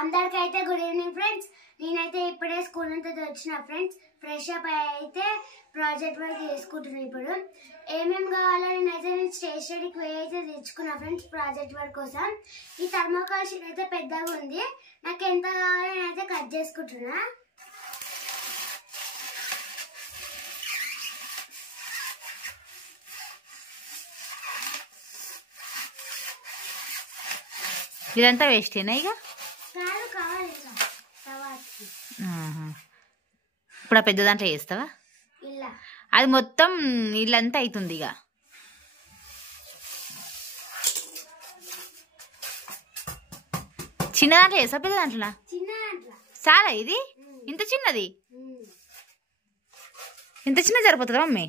అందరికైతే good evening friends. నేనైతే ఇప్పుడే school నుంచి వచ్చిన ఫ్రెండ్స్. ఫ్రెష్ అప్ అయితే ప్రాజెక్ట్ వర్క్ చేసుకుంటున్నాను. ఇప్పుడు ఏమేమి కావాలో నేను స్టేషనరీకి పోయి అయితే తెచ్చుకున్నా ఫ్రెండ్స్ ప్రాజెక్ట్ వర్క్ కోసం. ఈ థర్మోకాల్ షీట్ అయితే పెద్దగా ఉంది. నాకు ఎంత కావాలో నేనైతే కట్ చేసుకుంటున్నా. ఇదంతా వేస్టేనా? ఇక కావాలి ఇప్పుడు ఆ పెద్ద దాంట్లో చేస్తావా? ఇలా అది మొత్తం ఇల్లంతా అవుతుంది. ఇక చిన్న దాంట్లో చేస్తావా పెద్ద దాంట్లో? చాలా ఇది ఇంత చిన్నది, ఇంత చిన్న సరిపోతుందా మమ్మీ?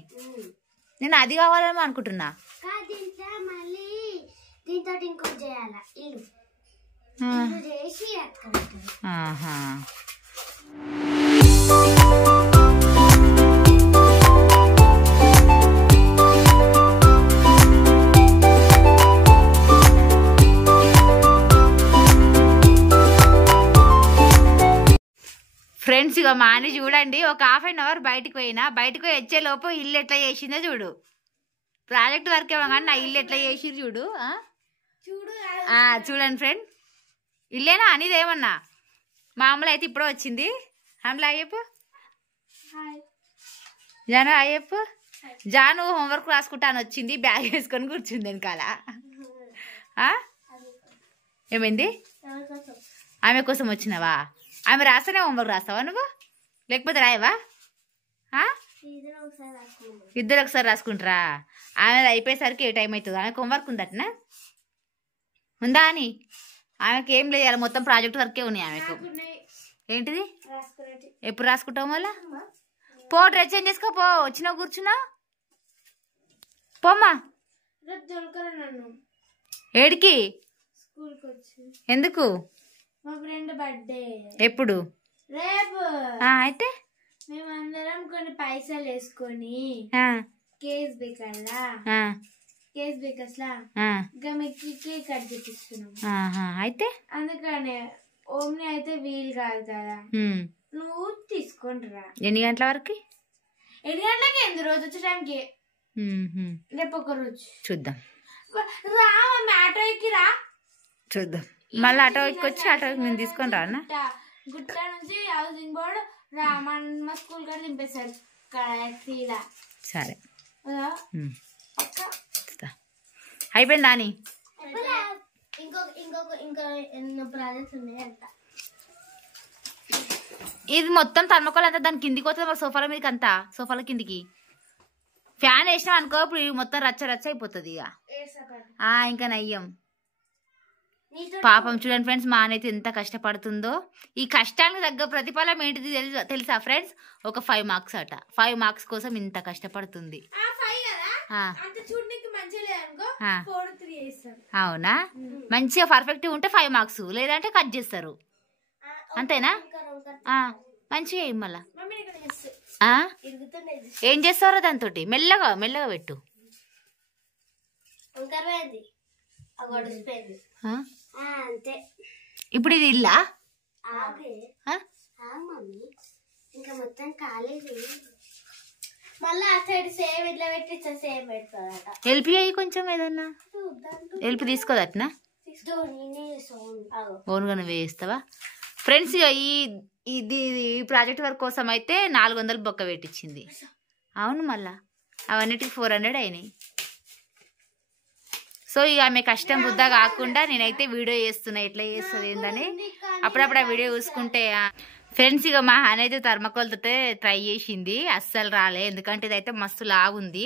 నేను అది కావాలేమో అనుకుంటున్నా. దీంతో ఇంకోటి చేయాలా ఇల్లు చేసి ఫ్రెండ్స్ ఇక మాని చూడండి, ఒక హాఫ్ అన్ అవర్ బయటకు పోయి వచ్చే లోపు ఇల్లు ఎట్లా చేసిందో చూడు. ప్రాజెక్ట్ వర్క్ ఏమో కానీ నా ఇల్లు ఎట్లా చేసిరు చూడు. చూడండి ఫ్రెండ్, ఇల్లేనా అనేది ఏమన్నా మామూలు అయితే ఇప్పుడే వచ్చింది. హమ్లా అయ్యప్పు జాను, అయ్యప్పు జాను హోంవర్క్ రాసుకుంటాను వచ్చింది, బ్యాగ్ వేసుకొని కూర్చుంది వెనకాల. ఏమైంది? ఆమె కోసం వచ్చినావా? ఆమె రాస్తేనే హోంవర్క్ రాస్తావా నువ్వు, లేకపోతే రాయవా? ఇద్దరు ఒకసారి రాసుకుంటారా? ఆమె అయిపోయేసరికి ఏ టైం అవుతుంది? ఆమెకు హోంవర్క్ ఉందటనా? ఉందా అని? ఆమెకి ఏం లేదు, అలా మొత్తం ప్రాజెక్ట్ వర్కే ఉన్నాయి ఆమెకు. ఏంటిది? ఎప్పుడు రాసుకుంటావు? మళ్ళా పో, డ్రెస్ చేంజ్ చేసుకో, పో. వచ్చినావు కూర్చున్నా పోమ్మా. ఏడికి? ఎందుకు? మా ఫ్రెండ్ బర్త్డే. ఎప్పుడు? రేపు. అయితే మేమందరం కొన్ని పైసలు వేసుకొని కేస్ బేకర్లా కేస్ బేకర్స్ లా కేక్ కట్ చేపిస్తున్నాం. అయితే అందుకనే ఓమ్ని అయితే వీలు కాదు కదా, నువ్వు తీసుకొని రా. ఎన్ని గంటల వరకు? 7 గంటలకి. ఎందు రోజు వచ్చే టైంకి రేపు ఒక రోజు చూద్దాం. రా మమ్మీ, ఆటో ఎక్కి రా. చూద్దాం. మళ్ళీ ఆటో ఎక్కి వచ్చి ఆటో మేము తీసుకొని రానా? గుట్ట నుంచి హౌసింగ్ బోర్డు రా, మా స్కూల్ కాడ దింపేశారు. సరే అయిపోయిందా అని? ఇంకో ఎన్నో ప్రాజెక్ట్స్ ఉన్నాయంట. ఇది మొత్తం థర్మోకాల్ అంతా దాని కిందికి వస్తుంది, మరి సోఫాల మీదకి అంతా, సోఫాల కిందికి ఫ్యాన్ వేసినాం అనుకో, ఇప్పుడు మొత్తం రచ్చ రచ్చ అయిపోతుంది. ఇక ఇంకా నయ్యం. పాపం చూడండి ఫ్రెండ్స్, మా అనైతే ఎంత కష్టపడుతుందో. ఈ కష్టానికి తగ్గ ప్రతిఫలం ఏంటిది తెలుసా ఫ్రెండ్స్? ఒక 5 మార్క్స్ అట. 5 మార్క్స్ కోసం ఇంత కష్టపడుతుంది. అవునా? మంచిగా పర్ఫెక్ట్ ఉంటే 5 మార్క్స్, లేదంటే కట్ చేస్తారు. అంతేనా? మంచిగా మళ్ళా ఏం చేస్తారో దాంతో మెల్లగా మెల్లగా పెట్టు. ఇప్పుడు ఇది ఇల్లా? ఇంకా మొత్తం కాలేదు. మళ్ళీ ఆ సైడ్ సేమ్ ఇట్లా పెట్టి సేమ్ పెడతాడట. హెల్ప్ అయ్యి కొంచెం ఏదన్నా హెల్ప్ తీసుకోదట్నా? ఓన్గా నువ్వే చేస్తావా? ఫ్రెండ్స్ ఇది ప్రాజెక్ట్ వర్క్ కోసం అయితే 400 బొక్క పెట్టించింది. అవును, మళ్ళా అవన్నిటికి 400 అయినాయి. సో ఇక ఆమె కష్టం బుద్ధ కాకుండా నేనైతే వీడియో చేస్తున్నా, ఎట్లా చేస్తుంది ఏందని. అప్పుడప్పుడు ఆ వీడియో చూసుకుంటే. ఫ్రెండ్స్ ఇక మా అయితే థర్మకోల్తో ట్రై చేసింది, అస్సలు రాలే. ఎందుకంటే ఇదైతే మస్తు లాగుంది,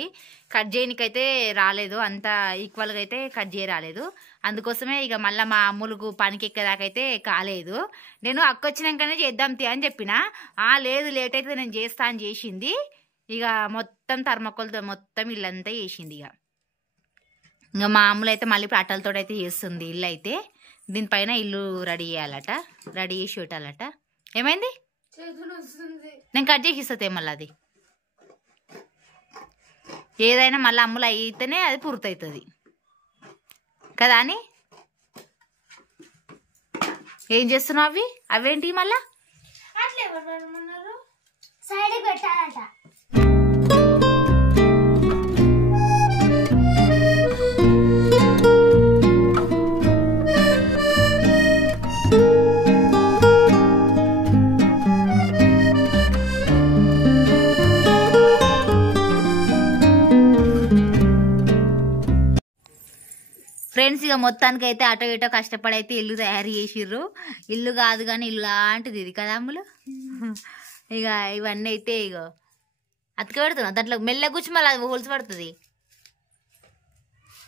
కట్ చేయనికైతే రాలేదు, అంత ఈక్వల్గా అయితే కట్ చేయ రాలేదు. అందుకోసమే ఇక మళ్ళీ మా అమ్ములకు పనికి ఎక్కేదాకైతే కాలేదు. నేను అక్క వచ్చినాకనే చేద్దాం అని చెప్పిన. లేదు లేట్ అయితే నేను చేస్తా అని చేసింది. ఇక మొత్తం థర్మకోల్తో మొత్తం ఇల్లంతా చేసింది. ఇంకా మా అమ్ములు అయితే మళ్ళీ అట్టలతో అయితే చేస్తుంది ఇల్లు అయితే. దీనిపైన ఇల్లు రెడీ చేయాలట, రెడీ చేసి పెట్టాలట. ఏమైంది? నేను కట్ చేసి ఇస్తుంది మళ్ళీ అది. ఏదైనా మళ్ళీ అమ్ములు అయితేనే అది పూర్తవుతుంది కదా అని. ఏం చేస్తున్నావు అవి? అవేంటి మళ్ళా? అట్లా ఎవరు సైడ్ పెట్టాలట. ఫ్రెండ్స్ ఇక మొత్తానికి అయితే అటో ఇటో కష్టపడైతే ఇల్లు తయారు చేసిర్రు. ఇల్లు కాదు కానీ ఇల్లు లాంటిది ఇది కదా అమ్ములు. ఇక ఇవన్నీ అయితే ఇక అతికి పెడుతున్నా దాంట్లో మెల్లగా కూర్చు, మళ్ళీ అది హోల్స్ పడుతుంది.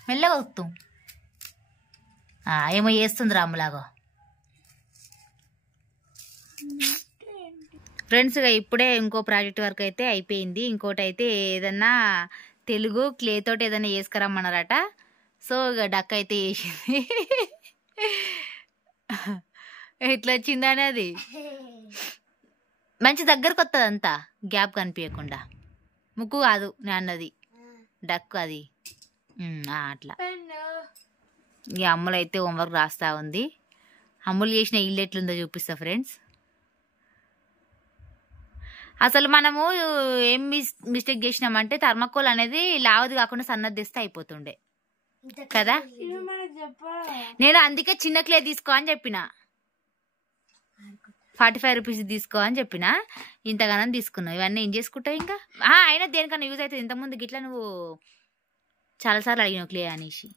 మెల్లగా వస్తాం ఏమో చేస్తుంది రాములాగా. ఫ్రెండ్స్ ఇక ఇప్పుడే ఇంకో ప్రాజెక్ట్ వర్క్ అయితే అయిపోయింది. ఇంకోటి అయితే ఏదన్నా తెలుగు క్లే తోటి ఏదైనా చేసుకురమ్మన్నారట. సో ఇక డక్ అయితే వేసింది. ఎట్లా వచ్చిందని అది మంచి దగ్గరకు వస్తుంది, అంతా గ్యాప్ కనిపించకుండా. ముక్కు కాదు నేను అన్నది, డక్ అది అట్లా. ఇక అమ్ములు అయితే హోంవర్క్ రాస్తా ఉంది. అమ్ములు చేసిన ఇల్లు ఎట్లుందో చూపిస్తా ఫ్రెండ్స్. అసలు మనము ఏం మిస్టేక్ చేసినామంటే థర్మాకోల్ అనేది లావది కాకుండా సన్నది తెస్తే అయిపోతుండే కదా. నేను అందుకే చిన్న క్లే తీసుకో అని చెప్పిన, 45 రూపీస్ తీసుకో అని చెప్పిన. ఇంతగానం తీసుకున్నావు. ఇవన్నీ ఏం చేసుకుంటావు ఇంకా? అయినా దేనికన్నా యూజ్ అవుతుంది. ఇంతకుముందు గిట్లా నువ్వు చాలాసార్లు అడిగినావు క్లే అనేసి.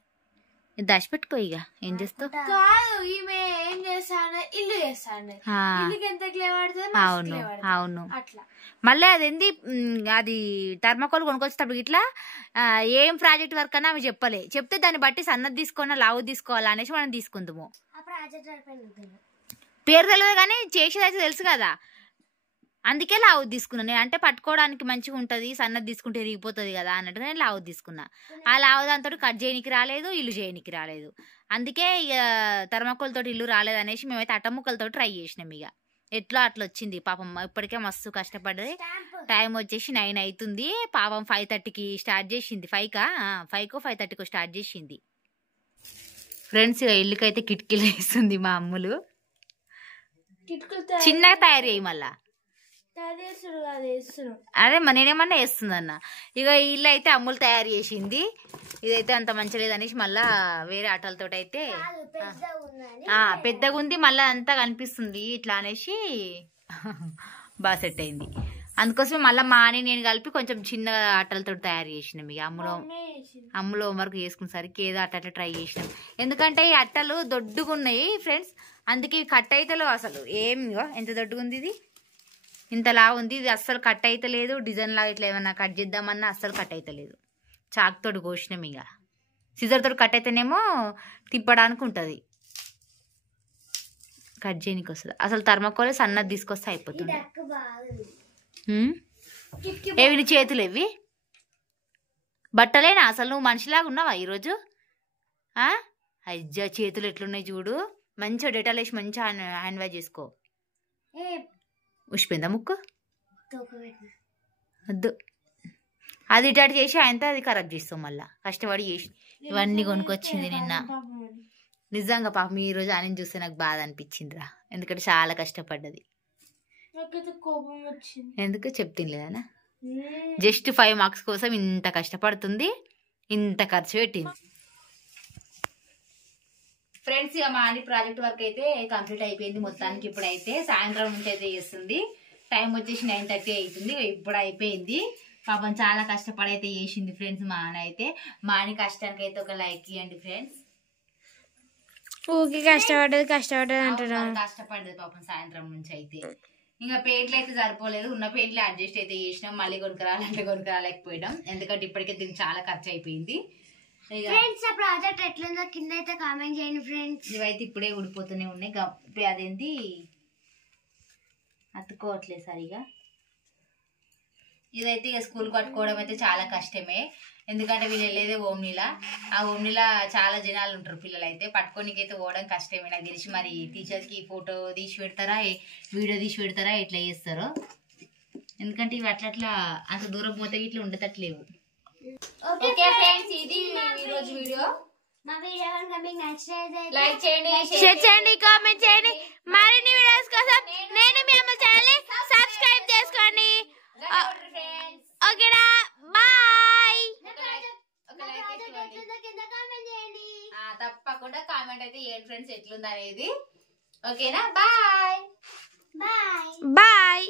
దాచిపెట్టుకో. ఇక ఏం చేస్తావు? అవును అవును. మళ్ళీ అదేంది అది థర్మాకోల్ కొనుక్కొచ్చేటప్పుడు ఇట్లా ఏం ప్రాజెక్ట్ వర్క్ అన్నా అవి చెప్పలే. చెప్తే దాన్ని బట్టి సన్నది తీసుకోవాలా లావు తీసుకోవాలా అనేసి మనం తీసుకుందాము. పేరు తెలియదు కానీ చేసేది అయితే తెలుసు కదా, అందుకే లావు తీసుకున్నాను నేను. అంటే పట్టుకోవడానికి మంచిగా ఉంటుంది, సన్నది తీసుకుంటే విరిగిపోతుంది కదా అన్నట్టుగా నేను లావు తీసుకున్నా. ఆ లావు దాంతో కట్ చేయనికి రాలేదు, ఇల్లు చేయనికి రాలేదు. అందుకే ఇక థర్మాకోల్ తోటి ఇల్లు రాలేదు అనేసి మేమైతే అట్టముక్కలతో ట్రై చేసినాం. ఇక ఎట్లా అట్లా వచ్చింది పాపం. ఇప్పటికే మస్తు కష్టపడ్డది. టైం వచ్చేసి 9 అవుతుంది. పాపం 5:30కి స్టార్ట్ చేసింది. 5కో 5:30కో స్టార్ట్ చేసింది. ఫ్రెండ్స్ ఇక ఇల్లుకైతే కిటికీలు వేస్తుంది మా అమ్ములు. చిన్నగా తయారు చేయి మళ్ళా. అదే నేనేమన్నా వేస్తుందన్న. ఇక ఇల్లు అయితే అమ్ములు తయారు చేసింది. ఇదైతే అంత మంచి లేదనేసి మళ్ళా వేరే ఆటలతో అయితే పెద్దగా ఉంది, మళ్ళీ అంతా కనిపిస్తుంది ఇట్లా అనేసి బాగా సెట్ అయింది. అందుకోసమే మళ్ళీ మాని నేను కలిపి కొంచెం చిన్న ఆటలతో తయారు చేసినాం. ఇక అమ్ములో హోంవర్క్ చేసుకునేసరికి ఏదో అట్లా ట్రై చేసినాం. ఎందుకంటే ఈ అట్టలు దొడ్డుగా ఉన్నాయి ఫ్రెండ్స్, అందుకే కట్ అయితలేవు అసలు. ఏం ఎంత దొడ్డుగా ఉంది ఇది, ఇంతలా ఉంది. ఇది అస్సలు కట్ అయితే లేదు. డిజైన్ లాగా ఇట్లా ఏమన్నా కట్ చేద్దామన్నా అస్సలు కట్ అయితే లేదు. చాక్ తోటి కోసినాం. ఇక సిజర్ తోటి కట్ అయితేనేమో తిప్పడానికి ఉంటుంది, కట్ చేయడానికి వస్తుంది. అసలు థర్మాకోల్ సన్నది తీసుకొస్తే అయిపోతుంది. ఏవి చేతులు ఇవి బట్టలేనా? అసలు నువ్వు మనిషిలాగా ఉన్నావా ఈరోజు? అజ్జా చేతులు ఎట్లున్నాయి చూడు. మంచిగా డెటాల్ వేసి మంచిగా హ్యాండ్ వాష్ చేసుకో. ఉసిపోయిందా ముక్కు? వద్దు, అది ఇటు చేసి ఆయనతో అది ఖరాబ్ చేస్తాం. మళ్ళా కష్టపడి చేసి ఇవన్నీ కొనుక్కొచ్చింది నిన్న. నిజంగా పాపం ఈరోజు ఆయన చూస్తే నాకు బాధ అనిపించిందిరా, ఎందుకంటే చాలా కష్టపడ్డది. ఎందుకు చెప్తినలేదనా? జస్ట్ 5 మార్క్స్ కోసం ఇంత కష్టపడుతుంది, ఇంత ఖర్చు పెట్టింది. ఫ్రెండ్స్ ఇక మా అని ప్రాజెక్ట్ వర్క్ అయితే కంప్లీట్ అయిపోయింది మొత్తానికి. ఇప్పుడైతే సాయంత్రం నుంచి అయితే చేస్తుంది. టైం వచ్చేసి 9:30 అవుతుంది. ఇప్పుడు అయిపోయింది. పాపం చాలా కష్టపడి అయితే చేసింది ఫ్రెండ్స్ మా అని అయితే. మా అని కష్టానికి అయితే ఒక లైక్ ఇవ్వండి ఫ్రెండ్స్. కష్టపడ్డది అంటారా? కష్టపడ్డది పాపం సాయంత్రం నుంచి అయితే. ఇంకా పెయింట్లు అయితే సరిపోలేదు, ఉన్న పెయింట్లు అడ్జస్ట్ అయితే చేసినాం. మళ్ళీ కొనుక్కరాలంటే కొనుక్కరాలేకపోయినాం, ఎందుకంటే ఇప్పటికే దీనికి చాలా ఖర్చు అయిపోయింది. ఫ్రెండ్స్ ఆ ప్రాజెక్ట్ ఎట్లుందో కింద అయితే కామెంట్ చేయండి ఫ్రెండ్స్. ఇవైతే ఇప్పుడే ఉడిపోతూనే ఉన్నాయి. ఇప్పుడు అదేంటి అతుక్కోవట్లేదు సరిగా. ఇదైతే ఇక స్కూల్ కట్టుకోవడం అయితే చాలా కష్టమే, ఎందుకంటే వీళ్ళు వెళ్ళేదే ఓమ్నీలా. ఆ ఓమ్నీలా చాలా జనాలు ఉంటారు పిల్లలు అయితే, పట్టుకోనికైతే పోవడం కష్టమే నాకు తెలిసి. మరి టీచర్స్కి ఫోటో తీసి పెడతారా, వీడియో తీసి పెడతారా, ఇట్లా చేస్తారో. ఎందుకంటే ఇవి అట్లా అంత దూరం పోతే ఇట్లా ఉండేటట్లేవు. ఓకే ఫ్రెండ్స్, ఇది ఈరోజు వీడియో. మా వీడియో కనుక మీకు నచ్చినట్లయితే లైక్ చేయండి, షేర్ చేయండి, కామెంట్ చేయండి. మరిన్ని వీడియోస్ కోసం నేను మీ అమ్మ ఛానల్ సబ్స్క్రైబ్ చేసుకోండి. ఓకేనా, బాయ్. తప్పకుండా కామెంట్ అయితే చేయండి ఫ్రెండ్స్ ఎట్లుంది అనేది. ఓకేనా, బాయ్ బాయ్ బాయ్.